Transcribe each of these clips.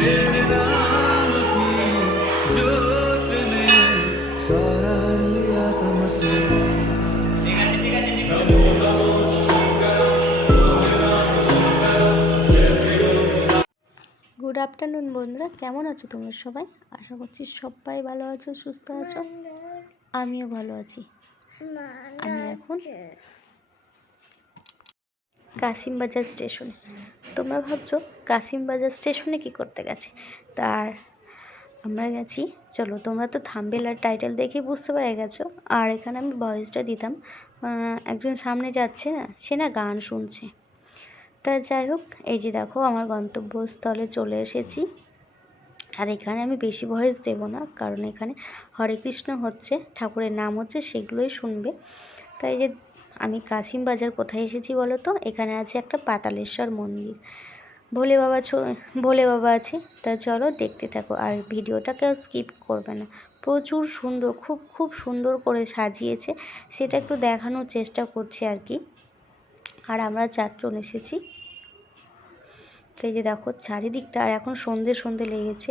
Good afternoon বন্ধুরা। কেমন আছো তোমরা সবাই? আশা করছি সবাই ভালো আছো সুস্থ আছো। আমিও ভালো আছি। আমি এখন কাসিমবাজার স্টেশনে। তোমরা ভাবছ কাসিমবাজার স্টেশনে কি করতে গেছে? তার আমরা গেছি, চলো তোমরা তো থাম্বেল আর টাইটেল দেখেই বুঝতে পেরে গেছো। আর এখানে আমি ভয়েসটা দিতাম। একজন সামনে যাচ্ছে না, সে না গান শুনছে। তা যাই হোক, এই যে দেখো আমার গন্তব্যস্থলে চলে এসেছি। আর এখানে আমি বেশি ভয়েস দেব না, কারণ এখানে হরে কৃষ্ণ হচ্ছে, ঠাকুরের নাম হচ্ছে, সেগুলোই শুনবে। তাই যে আমি কাশিম বাজার কোথায় এসেছি বলো তো? এখানে আছে একটা পাতালেশ্বর মন্দির। ভোলে বাবা ভোলে বাবা আছে। তা চলো দেখতে থাকো। আর ভিডিওটা কেউ স্কিপ করবে না। প্রচুর সুন্দর, খুব খুব সুন্দর করে সাজিয়েছে। সেটা একটু দেখানোর চেষ্টা করছি আর কি। আর আমরা চারজন এসেছি। তাই যে দেখো, চারিদিকটা আর এখন সন্ধে সন্ধে লেগেছে।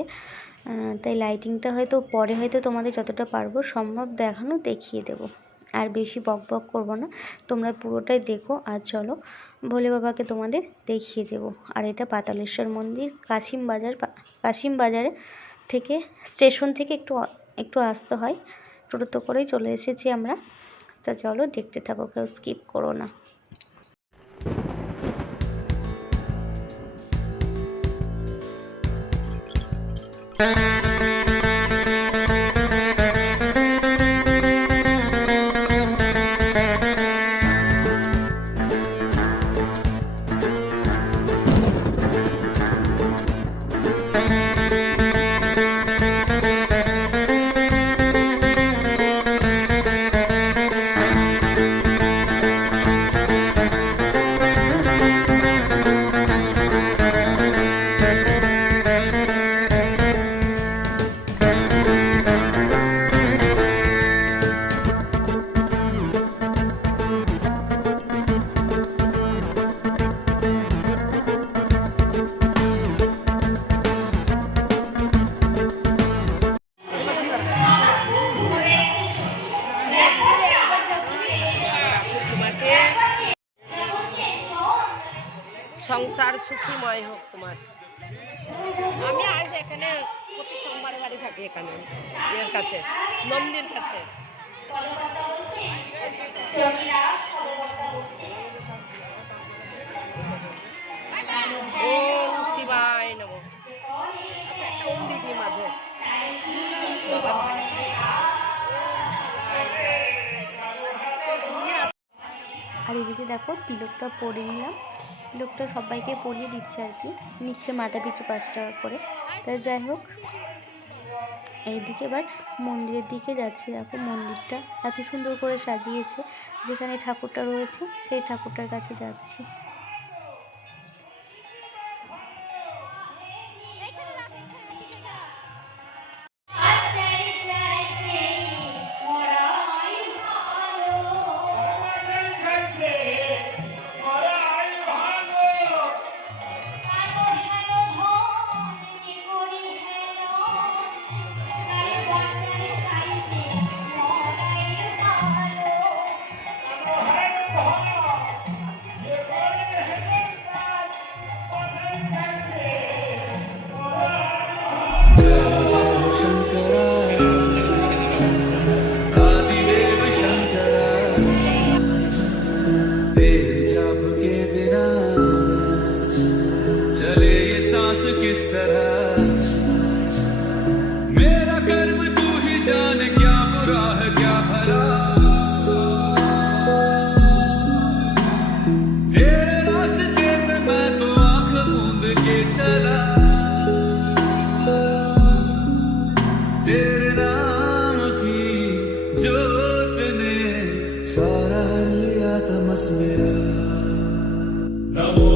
তাই লাইটিংটা হয়তো পরে হয়তো তোমাদের যতটা পারব, সম্ভব দেখানো দেখিয়ে দেবো। আর বেশি বক বক করব না। তোমরা পুরোটাই দেখো আর চলো ভোলে বাবাকে তোমাদের দেখিয়ে দেবো। আর এটা পাতালেশ্বর মন্দির, কাশিম বাজার কাশিম বাজারে থেকে, স্টেশন থেকে একটু একটু আসতে হয়। টোটোতে করেই চলে এসেছি আমরা। তা চলো দেখতে থাকো, কেউ স্কিপ করো না। তোমাকে আমি আজ এখানে প্রতি সোমবার বাড়ি থাকি এখানে এর কাছে নন্দীর কাছে। ওম শিবায় নম। আচ্ছা, দিদি মাঝে। আর এদিকে দেখো তিলকটা পরে নিলাম। তিলকটা সবাইকে পরিয়ে দিচ্ছে আর কি। নিচ্ছে মাথা পিছু পাঁচ টাকা করে। তাই যাই হোক, এইদিকে এবার মন্দিরের দিকে যাচ্ছি। দেখো মন্দিরটা এত সুন্দর করে সাজিয়েছে, যেখানে ঠাকুরটা রয়েছে, সেই ঠাকুরটার কাছে যাচ্ছি। No.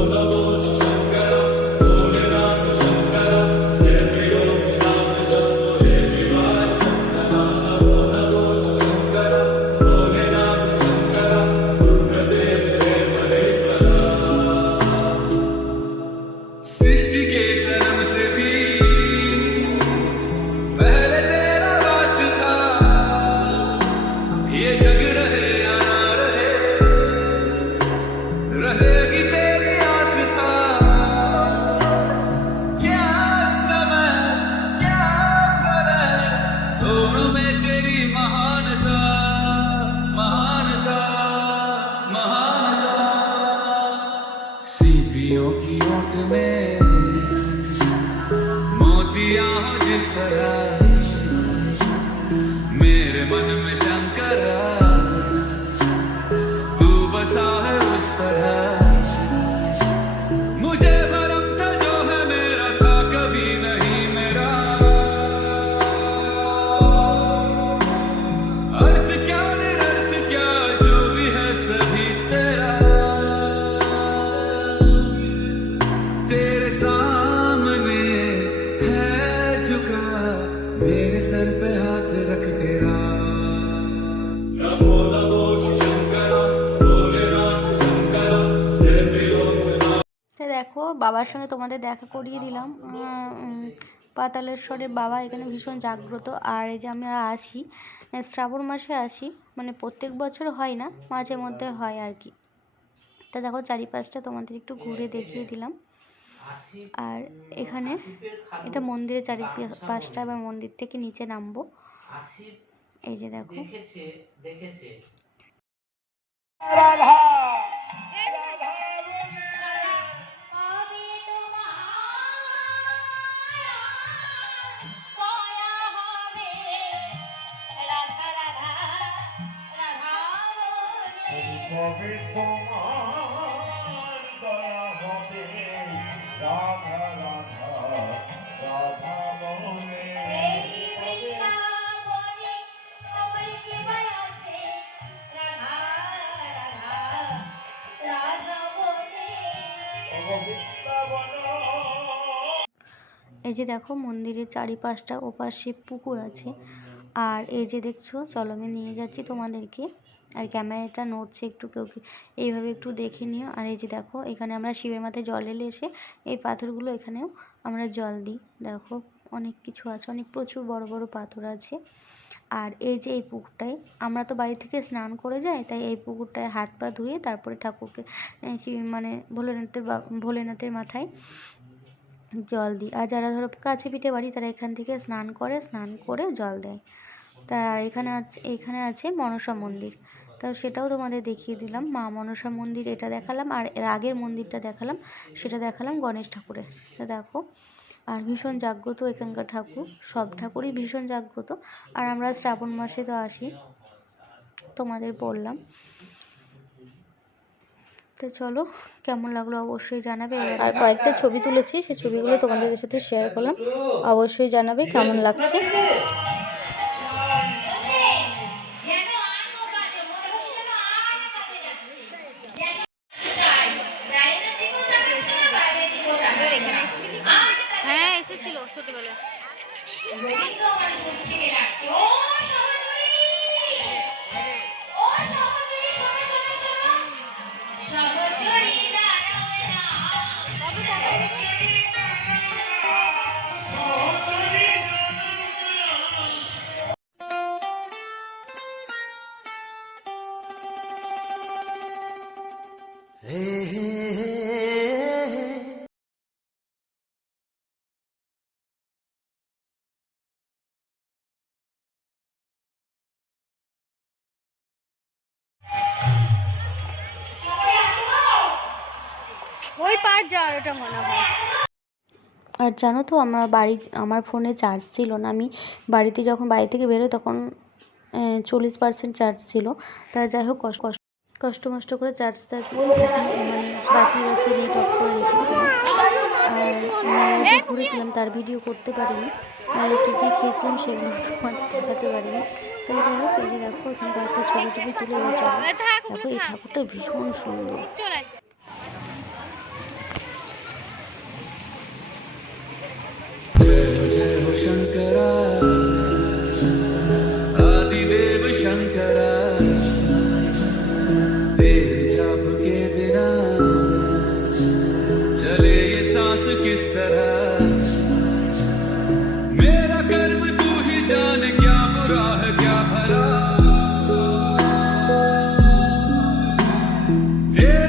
हाथ मोतिया जिस तरह বাবার সঙ্গে তোমাদের দেখা করিয়ে দিলাম। পাতালেশ্বরের বাবা এখানে ভীষণ জাগ্রত। আর এই যে আমরা আসি শ্রাবণ মাসে আসি মানে প্রত্যেক বছর হয় না, মাঝে মধ্যে হয় আর কি। তা দেখো চারিপাশটা তোমাদের একটু ঘুরে দেখিয়ে দিলাম। আর এখানে এটা মন্দিরের চারিপাশটা বা মন্দির থেকে নিচে নামবো। এই যে দেখো। এই যে দেখো মন্দিরের চারিপাশটা, ওপাশে পুকুর আছে। আর এই যে দেখছ, চলো আমি নিয়ে যাচ্ছি তোমাদেরকে। আর ক্যামেরাটা নড়ছে একটু কেউ এইভাবে একটু দেখে নিও। আর এই যে দেখো, এখানে আমরা শিবের মাথায় জল এলে এসে এই পাথরগুলো এখানেও আমরা জল দিই। দেখো অনেক কিছু আছে, অনেক প্রচুর বড় বড় পাথর আছে। আর এই যে এই পুকুরটায়, আমরা তো বাড়ি থেকে স্নান করে যাই, তাই এই পুকুরটায় হাত পা ধুয়ে তারপরে ঠাকুরকে মানে ভোলেনাথের বা- ভোলেনাথের মাথায় জল দিই। আর যারা ধরো কাছে পিঠে বাড়ি, তারা এখান থেকে স্নান করে স্নান করে জল দেয়। তা এখানে আছে এখানে আছে মনসা মন্দির। তা সেটাও তোমাদের দেখিয়ে দিলাম। মা মনসা মন্দির এটা দেখালাম, আর এর আগের মন্দিরটা দেখালাম, সেটা দেখালাম গণেশ ঠাকুরের। তা দেখো, আর ভীষণ জাগ্রত এখানকার ঠাকুর, সব ঠাকুরই ভীষণ জাগ্রত। আর আমরা শ্রাবণ মাসে তো আসি, তোমাদের বললাম। তো চলো কেমন লাগল অবশ্যই জানাবে। আর কয়েকটা ছবি তুলেছি সেই ছবিগুলো তোমাদের সাথে শেয়ার করলাম। অবশ্যই জানাবে কেমন লাগছে। পার যাওয়ার ওটা মনে হয়। আর জানো তো আমার বাড়ি আমার ফোনে চার্জ ছিল না। আমি বাড়িতে যখন বাড়ি থেকে বেরোই তখন চল্লিশ পার্সেন্ট চার্জ ছিল। তা যাই হোক কষ্ট কষ্ট- মষ্ট করে চার্জটা মানে বাঁচিয়ে বাঁচিয়ে নেট অফ করে রেখেছিলাম। আর যে ঘুরেছিলাম তার ভিডিও করতে পারিনি। কী কী খেয়েছিলাম সেগুলো তোমাদের দেখাতে পারিনি। তাই যাই হোক এই যে দেখো এখানে কয়েকটা ছবি টবি তুলে এবার চলো। দেখো এই ঠাকুরটা ভীষণ সুন্দর। Yeah.